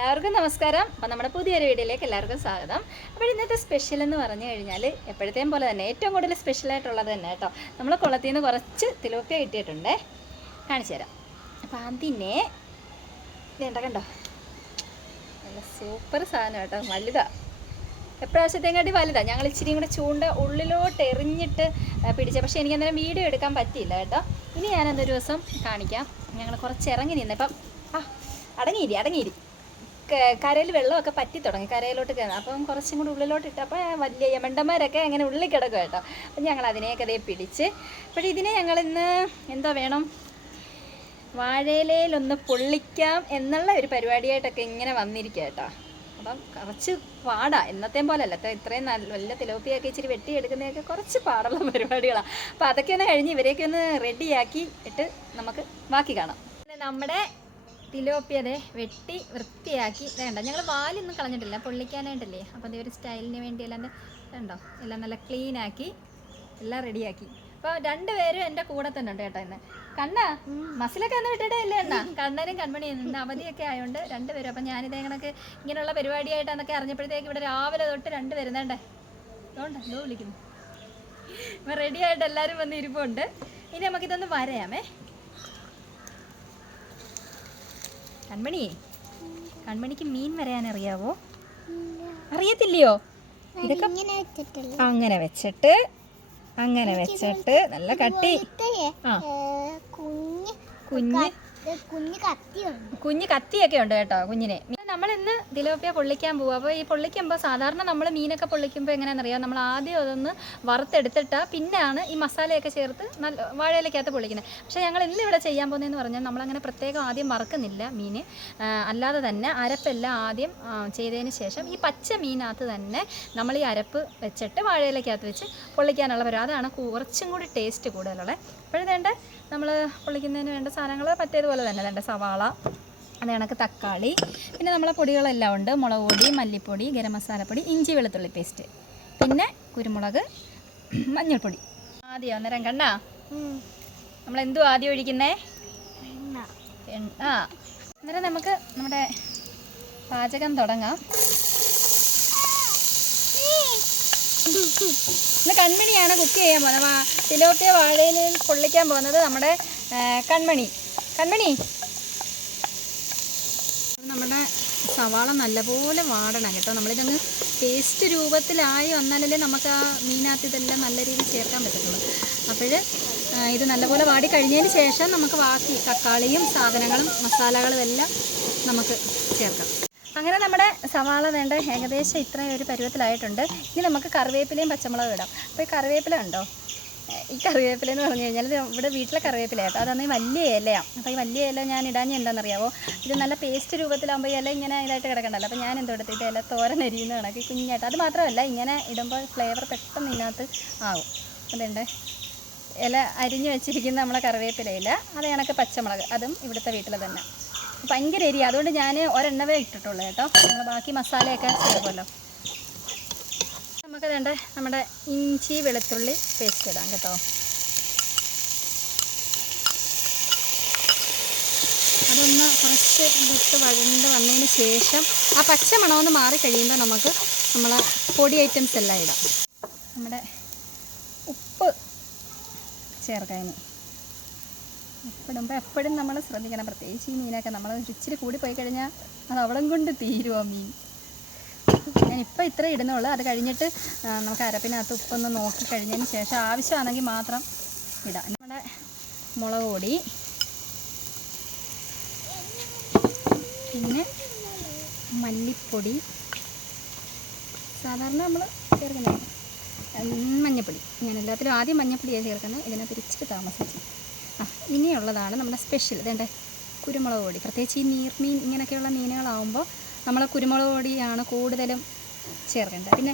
എല്ലാവർക്കും നമസ്കാരം. അപ്പോൾ നമ്മുടെ പുതിയൊരു വീഡിയോയിലേക്ക് എല്ലാവർക്കും സ്വാഗതം. അപ്പോൾ ഇന്നത്തെ സ്പെഷ്യൽ എന്ന് പറഞ്ഞു കഴിഞ്ഞാൽ എപ്പോഴത്തെയും പോലെ തന്നെ ഏറ്റവും കൂടുതൽ സ്പെഷ്യലായിട്ടുള്ളത് തന്നെ കേട്ടോ. നമ്മൾ കുളത്തിൽ നിന്ന് കുറച്ച് തിലോപ്പിയ കിട്ടിയിട്ടുണ്ടേ, കാണിച്ചു തരാം. അപ്പോൾ അതിനെ വേണ്ട കണ്ടോ, നല്ല സൂപ്പർ സാധനം കേട്ടോ, വലുതാണ്. എപ്രാവശ്യത്തെയും വലുതാണ്. ഞങ്ങൾ ഇച്ചിരിയും കൂടെ ചൂണ്ട ഉള്ളിലോട്ട് എറിഞ്ഞിട്ട് പിടിച്ച, പക്ഷേ എനിക്ക് അന്നേരം വീഡിയോ എടുക്കാൻ പറ്റിയില്ല കേട്ടോ. ഇനി ഞാനൊരു ദിവസം കാണിക്കാം. ഞങ്ങൾ കുറച്ച് ഇറങ്ങി നിന്ന് ഇപ്പം അടങ്ങിയിരി കരയിൽ വെള്ളമൊക്കെ പറ്റി തുടങ്ങി, കരയിലോട്ട് കയറാം. അപ്പം കുറച്ചും കൂടി ഉള്ളിലോട്ട് ഇട്ടപ്പോൾ വലിയ യമണ്ടന്മാരൊക്കെ അങ്ങനെ ഉള്ളിൽ കിടക്കും കേട്ടോ. അപ്പം ഞങ്ങൾ അതിനെയൊക്കെ അതേ പിടിച്ച്. അപ്പോൾ ഇതിനെ ഞങ്ങളിന്ന് എന്തോ വേണം, വാഴയിലയിലൊന്ന് പൊള്ളിക്കാം എന്നുള്ള ഒരു പരിപാടിയായിട്ടൊക്കെ ഇങ്ങനെ വന്നിരിക്കുക കേട്ടോ. അപ്പം കുറച്ച് പാടാ, എന്നത്തെയും പോലല്ല. ഇത്രയും നല്ല തിലോപ്പിയൊക്കെ ഇച്ചിരി വെട്ടിയെടുക്കുന്നതൊക്കെ കുറച്ച് പാടുള്ള പരിപാടികളാണ്. അപ്പോൾ അതൊക്കെ ഒന്ന് കഴിഞ്ഞ് ഇവരെയൊക്കെ ഒന്ന് റെഡിയാക്കി ഇട്ട് നമുക്ക് ബാക്കി കാണാം. നമ്മുടെ തിലോപ്പിയതെ വെട്ടി വൃത്തിയാക്കി വേണ്ട, ഞങ്ങൾ വാലൊന്നും കളഞ്ഞിട്ടില്ല, പൊള്ളിക്കാനായിട്ടല്ലേ. അപ്പോൾ അതേ ഒരു സ്റ്റൈലിന് വേണ്ടി എല്ലാം ഉണ്ടോ, എല്ലാം നല്ല ക്ലീനാക്കി എല്ലാം റെഡിയാക്കി. അപ്പോൾ രണ്ടുപേരും എൻ്റെ കൂടെ തന്നെ ഉണ്ട് കേട്ടോ. ഇന്ന് കണ്ണാ മസിലൊക്കെ ഒന്ന് വിട്ടിട്ടേ ഇല്ല എണ്ണ, കണ്ണനും കൺമണിയും ഇന്ന് അവധിയൊക്കെ ആയതുകൊണ്ട് രണ്ടുപേരും. അപ്പം ഞാനിതേ കണക്ക് ഇങ്ങനെയുള്ള പരിപാടിയായിട്ടാന്നൊക്കെ അറിഞ്ഞപ്പോഴത്തേക്ക് ഇവിടെ രാവിലെ തൊട്ട് രണ്ടുപേരും വേണ്ടേ അതുകൊണ്ട് എന്തോ വിളിക്കുന്നു. അപ്പോൾ റെഡിയായിട്ട് എല്ലാവരും വന്ന് ഇരിപ്പുണ്ട്. ഇനി നമുക്കിതൊന്ന് വരയാമേ. കൺമണിക്ക് മീൻ വരയാൻ അറിയാവോ? അറിയത്തില്ലയോ? ഇതൊക്കെ അങ്ങനെ വെച്ചിട്ട് നല്ല കട്ടി കുഞ്ഞ് കത്തിയൊക്കെ ഉണ്ട് കേട്ടോ കുഞ്ഞിനെ. നമ്മളിന്ന് തിലോപ്പിയ പൊള്ളിക്കാൻ പോവുക. അപ്പോൾ ഈ പൊള്ളിക്കുമ്പോൾ സാധാരണ നമ്മൾ മീനൊക്കെ പൊള്ളിക്കുമ്പോൾ എങ്ങനെയാണെന്നറിയാം, നമ്മൾ ആദ്യം അതൊന്ന് വറുത്തെടുത്തിട്ടാണ് പിന്നെയാണ് ഈ മസാലയൊക്കെ ചേർത്ത് നല്ല വാഴയിലക്കകത്ത് പൊള്ളിക്കുന്നത്. പക്ഷേ ഞങ്ങൾ ഇന്ന് ഇവിടെ ചെയ്യാൻ പോകുന്നതെന്ന് പറഞ്ഞാൽ നമ്മളങ്ങനെ പ്രത്യേകം ആദ്യം വറുക്കുന്നില്ല മീൻ, അല്ലാതെ തന്നെ അരപ്പെല്ലാം ആദ്യം ചെയ്തതിന് ശേഷം ഈ പച്ച മീനകത്ത് തന്നെ നമ്മൾ ഈ അരപ്പ് വെച്ചിട്ട് വാഴയിലക്കകത്ത് വെച്ച് പൊള്ളിക്കാനുള്ള പരിപാടി. അതാണ് കുറച്ചും കൂടി ടേസ്റ്റ് കൂടുതലുള്ളത്. അപ്പോഴും വേണ്ട നമ്മൾ പൊള്ളിക്കുന്നതിന് വേണ്ട സാധനങ്ങൾ മറ്റേതുപോലെ തന്നെ വേണ്ട, സവാള, അത് കണക്ക് തക്കാളി, പിന്നെ നമ്മളെ പൊടികളെല്ലാം ഉണ്ട്, മുളക് പൊടി, മല്ലിപ്പൊടി, ഗരം മസാലപ്പൊടി, ഇഞ്ചി വെളുത്തുള്ളി പേസ്റ്റ്, പിന്നെ കുരുമുളക്, മഞ്ഞൾപ്പൊടി. ആദ്യം അന്നേരം കണ്ടാ നമ്മളെന്തോ ആദ്യം ഒഴിക്കുന്നേ എണ്ണ. അന്നേരം നമുക്ക് നമ്മുടെ പാചകം തുടങ്ങാം. ഇന്ന് കൺമണിയാണ് കുക്ക് ചെയ്യാൻ പോകുന്നത്. തിലോപ്പിയ വാഴയിലയിൽ പൊള്ളിക്കാൻ പോകുന്നത് നമ്മുടെ കൺമണി. നമ്മുടെ സവാള നല്ലപോലെ വാടണം കേട്ടോ. നമ്മളിതൊന്ന് പേസ്റ്റ് രൂപത്തിലായി വന്നാലല്ലേ നമുക്ക് ആ മീനകത്ത് ഇതെല്ലാം നല്ല രീതിയിൽ ചേർക്കാൻ പറ്റത്തുള്ളൂ. അപ്പോൾ ഇത് നല്ലപോലെ വാടി കഴിഞ്ഞതിന് ശേഷം നമുക്ക് ബാക്കി തക്കാളിയും സാധനങ്ങളും മസാലകളും എല്ലാം നമുക്ക് ചേർക്കാം. അങ്ങനെ നമ്മുടെ സവാള വേണ്ട ഏകദേശം ഇത്രയും ഒരു പരുവത്തിലായിട്ടുണ്ട്. ഇനി നമുക്ക് കറിവേപ്പിലയും പച്ചമുളകും ഇടാം. അപ്പോൾ ഈ കറിവേപ്പില ഉണ്ടോ, ഈ കറിവേപ്പില എന്ന് പറഞ്ഞു കഴിഞ്ഞാൽ ഇവിടെ വീട്ടിലെ കറിവേപ്പില കേട്ടോ, അതാണ് ഈ വലിയ ഇലയാണ്. അപ്പോൾ ഈ വലിയ ഇല ഞാൻ ഇടാൻ എന്താണെന്നറിയാവോ, ഇത് നല്ല പേസ്റ്റ് രൂപത്തിലാകുമ്പോൾ ഇല ഇങ്ങനെ ഇതായിട്ട് കിടക്കണ്ടല്ലോ. അപ്പോൾ ഞാൻ എന്തോടത്തിട്ട് ഇല തോരൻ അരിയുന്ന കണക്ക് കുഞ്ഞായിട്ട്. അത് മാത്രമല്ല ഇങ്ങനെ ഇടുമ്പോൾ ഫ്ലേവർ പെട്ടെന്ന് ഇതിനകത്ത് ആവും. അതുണ്ട് ഇല അരിഞ്ഞ് വെച്ചിരിക്കുന്ന നമ്മളെ കറിവേപ്പിലയില, അത് കണക്ക് പച്ചമുളക്, അതും ഇവിടുത്തെ വീട്ടിൽ തന്നെ. ഭയങ്കര എരിയ, അതുകൊണ്ട് ഞാൻ ഒരെണ്ണവേ ഇട്ടിട്ടുള്ളൂ കേട്ടോ. നമ്മൾ ബാക്കി മസാലയൊക്കെ ചേർക്കുമല്ലോ. നമുക്ക് വേണ്ട നമ്മുടെ ഇഞ്ചി വെളുത്തുള്ളി പേസ്റ്റ് ഇടാം കേട്ടോ. അതൊന്ന് കുറച്ച് ഇട്ട് വഴണ്ട് വന്നതിന് ശേഷം ആ പച്ച മണമൊന്ന് മാറി കഴിയുമ്പോൾ നമുക്ക് നമ്മൾ പൊടി ഐറ്റംസ് എല്ലാം ഇടാം. നമ്മുടെ ഉപ്പ് ചേർക്കാൻ, ഉപ്പിടുമ്പോൾ എപ്പോഴും നമ്മൾ ശ്രദ്ധിക്കണം. പ്രത്യേകിച്ച് ഈ മീനൊക്കെ നമ്മൾ ഇച്ചിരി കൂടി പോയി കഴിഞ്ഞാൽ അത് അവിടം കൊണ്ട് തീരുമോ മീൻ. ഞാനിപ്പോൾ ഇത്ര ഇടുന്നുള്ളൂ. അത് കഴിഞ്ഞിട്ട് നമുക്ക് അരപ്പിനകത്ത് ഉപ്പൊന്ന് നോക്കി കഴിഞ്ഞതിന് ശേഷം ആവശ്യമാണെങ്കിൽ മാത്രം ഇടാം. നമ്മുടെ മുളക് പൊടി, പിന്നെ മല്ലിപ്പൊടി, സാധാരണ നമ്മൾ ചേർക്കുന്നത് മഞ്ഞൾപ്പൊടി. ഞാൻ എല്ലാത്തിലും ആദ്യം മഞ്ഞൾപ്പൊടിയാണ് ചേർക്കുന്നത്, ഇതിനകത്ത് ഇച്ചിരി താമസിച്ച്. ഇനിയുള്ളതാണ് നമ്മുടെ സ്പെഷ്യൽ ഇതേണ്ട കുരുമുളക് പൊടി. പ്രത്യേകിച്ച് ഈ നീർമീൻ ഇങ്ങനെയൊക്കെയുള്ള മീനുകളാവുമ്പോൾ നമ്മൾ കുരുമുളക് പൊടിയാണ് കൂടുതലും ചേർക്കേണ്ടത്. പിന്നെ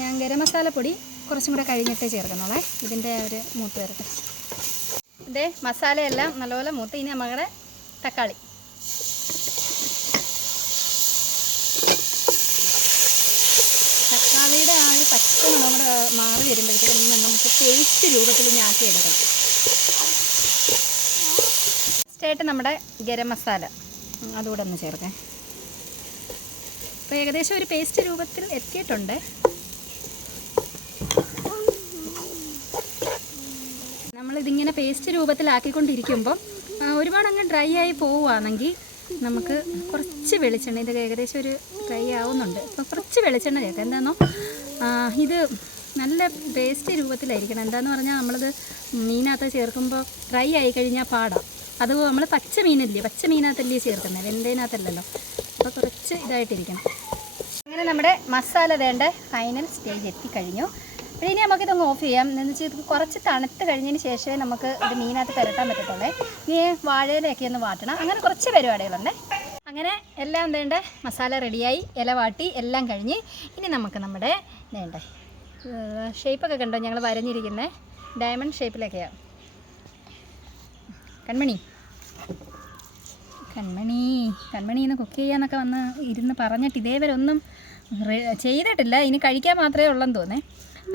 ഞാൻ ഗരം മസാലപ്പൊടി കുറച്ചും കൂടെ കഴിഞ്ഞിട്ടേ ചേർക്കുന്നുള്ളേ, ഇതിൻ്റെ ഒരു മൂത്ത് വരട്ടെ. ഇതേ മസാലയെല്ലാം നല്ലപോലെ മൂത്ത്. ഇനി നമ്മുടെ തക്കാളിയുടെ ആ ഒരു പച്ച മണം കൂടെ മാറി വരുമ്പോഴത്തേക്കും നമുക്ക് പേസ്റ്റ് രൂപത്തിൽ ഇനി ആക്കിയെടുക്കണം. ഫസ്റ്റായിട്ട് നമ്മുടെ ഗരം മസാല അതുകൂടെ ഒന്ന് ചേർക്കാം. അപ്പോൾ ഏകദേശം ഒരു പേസ്റ്റ് രൂപത്തിൽ എത്തിയിട്ടുണ്ട്. നമ്മളിതിങ്ങനെ പേസ്റ്റ് രൂപത്തിലാക്കിക്കൊണ്ടിരിക്കുമ്പം ഒരുപാട് അങ്ങ് ഡ്രൈ ആയി പോവുകയാണെങ്കിൽ നമുക്ക് കുറച്ച് വെളിച്ചെണ്ണ, ഇത് ഏകദേശം ഒരു ഡ്രൈ ആവുന്നുണ്ട്, അപ്പോൾ കുറച്ച് വെളിച്ചെണ്ണ ചേർക്കാം. എന്താണെന്നോ ഇത് നല്ല പേസ്റ്റ് രൂപത്തിലായിരിക്കണം. എന്താണെന്ന് പറഞ്ഞാൽ നമ്മളിത് മീനകത്ത് ചേർക്കുമ്പോൾ ഡ്രൈ ആയി കഴിഞ്ഞാൽ പാടാം. അത് നമ്മൾ പച്ച മീനകത്തല്ലേ ചേർക്കുന്നത്, വെന്തേനകത്തല്ലല്ലോ. അപ്പോൾ കുറച്ച് ഇതായിട്ടിരിക്കണം. അങ്ങനെ നമ്മുടെ മസാല വേണ്ട ഫൈനൽ സ്റ്റേജ് എത്തിക്കഴിഞ്ഞു. അപ്പോൾ ഇനി നമുക്കിതൊന്ന് ഓഫ് ചെയ്യാം. എന്ന് വെച്ചാൽ ഇത് കുറച്ച് തണുത്ത് കഴിഞ്ഞതിന് ശേഷമേ നമുക്ക് ഇത് മീനകത്ത് പുരട്ടാൻ പറ്റത്തുള്ളേ. ഇനി വാഴയിലൊക്കെ ഒന്ന് വാട്ടണം. അങ്ങനെ കുറച്ച് പരിപാടികളുണ്ട്. അങ്ങനെ എല്ലാം വേണ്ട മസാല റെഡിയായി, ഇല വാട്ടി എല്ലാം കഴിഞ്ഞ് ഇനി നമുക്ക് നമ്മുടെ വേണ്ട ഷേപ്പൊക്കെ കണ്ടോ, ഞങ്ങൾ വരഞ്ഞിരിക്കുന്നത് ഡയമണ്ട് ഷേപ്പിലൊക്കെയാണ്. കൺമണിന്ന് കുക്ക് ചെയ്യാന്നൊക്കെ വന്ന് ഇരുന്ന് പറഞ്ഞിട്ട് ഇതേവരെ ഒന്നും ചെയ്തിട്ടില്ല. ഇനി കഴിക്കാൻ മാത്രമേ ഉള്ളെന്ന് തോന്നേ.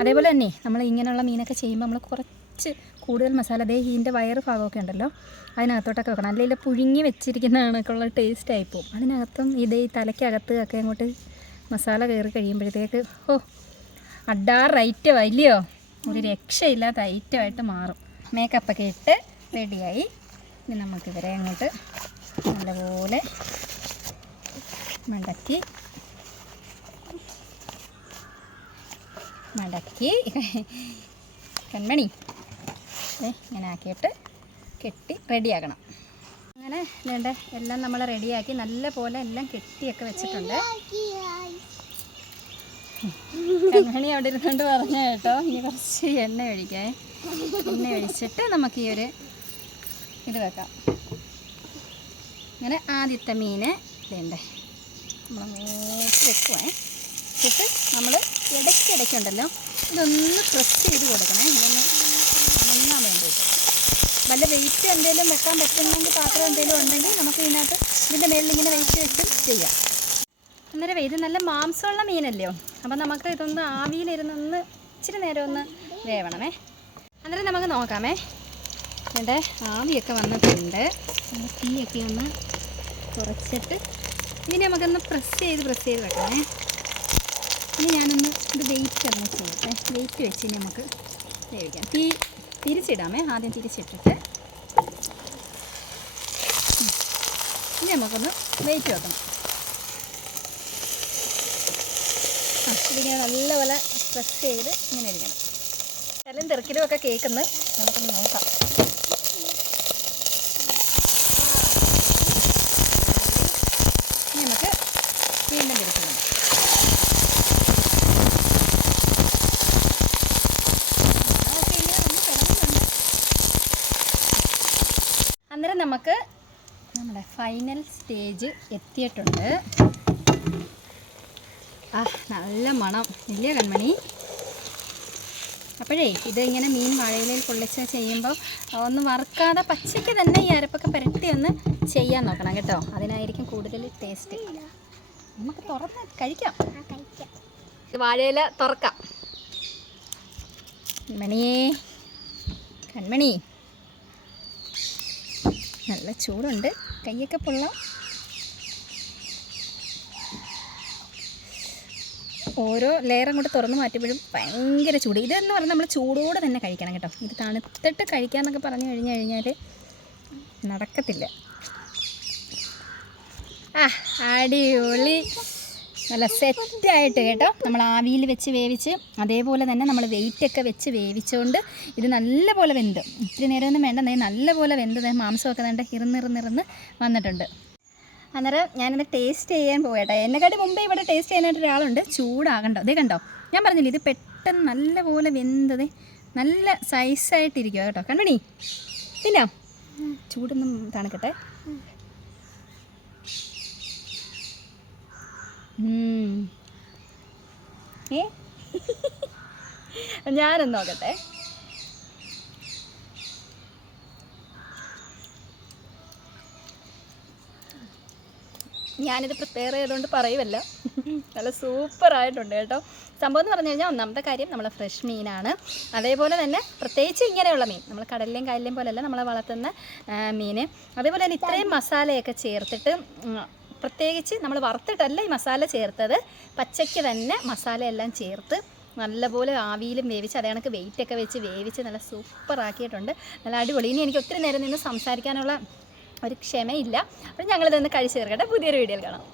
അതേപോലെ തന്നെ നമ്മൾ ഇങ്ങനെയുള്ള മീനൊക്കെ ചെയ്യുമ്പോൾ നമ്മൾ കുറച്ച് കൂടുതൽ മസാല, ഇതിൻ്റെ വയറ് ഭാഗമൊക്കെ ഉണ്ടല്ലോ അതിനകത്തോട്ടൊക്കെ വെക്കണം. അല്ലെങ്കിൽ പുഴുങ്ങി വെച്ചിരിക്കുന്ന കണക്കുള്ള ടേസ്റ്റ് ആയിപ്പോവും. അതിനകത്തും ഈ തലയ്ക്കകത്ത് ഒക്കെ അങ്ങോട്ട് മസാല കയറി കഴിയുമ്പോഴത്തേക്ക് അഡാർ ഐറ്റം ഇല്ലയോ, ഒരു രക്ഷയില്ലാത്ത ഐറ്റമായിട്ട് മാറും. മേക്കപ്പൊക്കെ ഇട്ട് റെഡിയായി. ഇനി നമുക്കിവരെ അങ്ങോട്ട് നല്ലപോലെ മടക്കി കൺമണി ഇങ്ങനെ ആക്കിയിട്ട് കെട്ടി റെഡിയാക്കണം. അങ്ങനെ വേണ്ട എല്ലാം നമ്മൾ റെഡിയാക്കി നല്ല പോലെ എല്ലാം കെട്ടിയൊക്കെ വെച്ചിട്ടുണ്ട്. കൺമണി അവിടെ ഇരുന്നുകൊണ്ട് പറഞ്ഞ കേട്ടോ, ഇനി കുറച്ച് എണ്ണ ഒഴിച്ചിട്ട് നമുക്ക് ഈ ഒരു ഇത് വെക്കാം. അങ്ങനെ ആദ്യത്തെ മീന് വേണ്ടേ നമ്മൾ നോക്കി വെക്കുവേ. എന്നിട്ട് നമ്മൾ ഇടയ്ക്കുണ്ടല്ലോ ഇതൊന്ന് പ്രസ് ചെയ്ത് കൊടുക്കണേ. ഇതൊന്ന് നന്നാൻ വേണ്ടിയിട്ട് വല്ല വെയിറ്റ് എന്തെങ്കിലും വെക്കാൻ പറ്റുന്നെങ്കിൽ പാത്രം എന്തെങ്കിലും ഉണ്ടെങ്കിൽ നമുക്ക് ഇതിനകത്ത് ഇതിൻ്റെ മേളിൽ ഇങ്ങനെ വെയിറ്റ് വെച്ചും ചെയ്യാം. അന്നേരം ഇത് നല്ല മാംസമുള്ള മീനല്ലയോ, അപ്പം നമുക്ക് ഇതൊന്ന് ആവിയിലിരുന്നൊന്ന് ഇച്ചിരി നേരം ഒന്ന് വേവണമേ. അന്നേരം നമുക്ക് നോക്കാമേ. എൻ്റെ ആവിയൊക്കെ വന്നിട്ടുണ്ട്. തീയൊക്കെ ഒന്ന് കുറച്ചിട്ട് ഇതിനെ നമുക്കൊന്ന് പ്രസ് ചെയ്ത് വെക്കണേ. ഇനി ഞാനൊന്ന് ഇത് വെയിറ്റ് ഒന്ന് ചെയ്യട്ടെ. വെയിറ്റ് വെച്ച് ഇനി നമുക്ക് വേവിക്കാം. തിരിച്ചിടാമേ. ആദ്യം തിരിച്ചിട്ടിട്ട് ഇനി നമുക്കൊന്ന് വെയിറ്റ് വെക്കണം. ഇതിങ്ങനെ നല്ലപോലെ പ്രസ് ചെയ്ത് ഇങ്ങനെ ഇരിക്കണം. എല്ലാം തെറിക്കലും ഒക്കെ കേൾക്കുന്നു. നമുക്കൊന്ന് നോക്കാം. ഇനി നമുക്ക് വീണ്ടും തിരിച്ചിടണം. അന്നേരം നമുക്ക് നമ്മുടെ ഫൈനൽ സ്റ്റേജ് എത്തിയിട്ടുണ്ട്. നല്ല മണം ഇല്ലേ കൺമണി? അപ്പോഴേ ഇത് ഇങ്ങനെ മീൻ വാഴയിലയിൽ പൊള്ളിച്ച് ചെയ്യുമ്പോൾ ഒന്ന് വറുക്കാതെ പച്ചയ്ക്ക് തന്നെ ഈ അരപ്പൊക്കെ പുരട്ടി ഒന്ന് ചെയ്യാൻ നോക്കണം കേട്ടോ. അതിനായിരിക്കും കൂടുതൽ ടേസ്റ്റ്. നമുക്ക് തുറന്ന് കഴിക്കാം. വാഴയില തുറക്കാം. കൺമണി നല്ല ചൂടുണ്ട്, കയ്യൊക്കെ പൊള്ളാം. ഓരോ ലെയറും കൂടെ തുറന്ന് മാറ്റുമ്പോഴും ഭയങ്കര ചൂട്. ഇതെന്ന് പറഞ്ഞാൽ നമ്മൾ ചൂടോടെ തന്നെ കഴിക്കണം കേട്ടോ. ഇത് തണുത്തിട്ട് കഴിക്കാമെന്നൊക്കെ പറഞ്ഞു കഴിഞ്ഞാൽ നടക്കത്തില്ല. അടിപൊളി, നല്ല സെറ്റായിട്ട് കേട്ടോ. നമ്മൾ ആവിയിൽ വെച്ച് വേവിച്ച് അതേപോലെ തന്നെ നമ്മൾ വെയിറ്റൊക്കെ വെച്ച് വേവിച്ചുകൊണ്ട് ഇത് നല്ലപോലെ വെന്ത്, ഇത്തിരി നേരമൊന്നും വേണ്ട, നല്ലപോലെ വെന്ത് മാംസമൊക്കെ വേണ്ട ഇറന്നിറന്നിറന്ന് വന്നിട്ടുണ്ട്. അന്നേരം ഞാനിത് ടേസ്റ്റ് ചെയ്യാൻ പോകട്ടെ. എന്നെക്കാട്ടി മുമ്പേ ഇവിടെ ടേസ്റ്റ് ചെയ്യാനായിട്ട് ഒരാളുണ്ട്. ചൂടാകണ്ടോ? അതേ കണ്ടോ, ഞാൻ പറഞ്ഞില്ലേ ഇത് പെട്ടെന്ന് നല്ലപോലെ വെന്തത് നല്ല സൈസായിട്ടിരിക്കുക കേട്ടോ. കണ്ടണി പിന്നെ ചൂടൊന്നും തണുക്കട്ടെ. ഞാനൊന്ന് നോക്കട്ടെ. ഞാനിത് പ്രിപ്പയർ ചെയ്തുകൊണ്ട് പറയുമല്ല, നല്ല സൂപ്പറായിട്ടുണ്ട് കേട്ടോ. സംഭവം എന്ന് പറഞ്ഞു കഴിഞ്ഞാൽ ഒന്നാമത്തെ കാര്യം നമ്മൾ ഫ്രഷ് മീനാണ്. അതേപോലെ തന്നെ പ്രത്യേകിച്ച് ഇങ്ങനെയുള്ള മീൻ നമ്മൾ കടലിലെയും കായലിലെയും പോലെയല്ല നമ്മൾ വളർത്തുന്ന മീൻ. അതേപോലെ തന്നെ ഇത്രയും മസാലയൊക്കെ ചേർത്തിട്ട് പ്രത്യേകിച്ച് നമ്മൾ വറുത്തിട്ടല്ല ഈ മസാല ചേർത്തത്, പച്ചയ്ക്ക് തന്നെ മസാല എല്ലാം ചേർത്ത് നല്ലപോലെ ആവിയിലും വേവിച്ച് അതേ കണക്ക് വെയിറ്റൊക്കെ വെച്ച് വേവിച്ച് നല്ല സൂപ്പറാക്കിയിട്ടുണ്ട്. നല്ല അടിപൊളി. ഇനി എനിക്ക് ഒത്തിരി നേരം നിന്ന് സംസാരിക്കാനുള്ള ഒരു ക്ഷമയില്ല. അപ്പോൾ ഞങ്ങളിതൊന്ന് കഴിച്ച് തീർക്കട്ടെ. പുതിയൊരു വീഡിയോയിൽ കാണാം.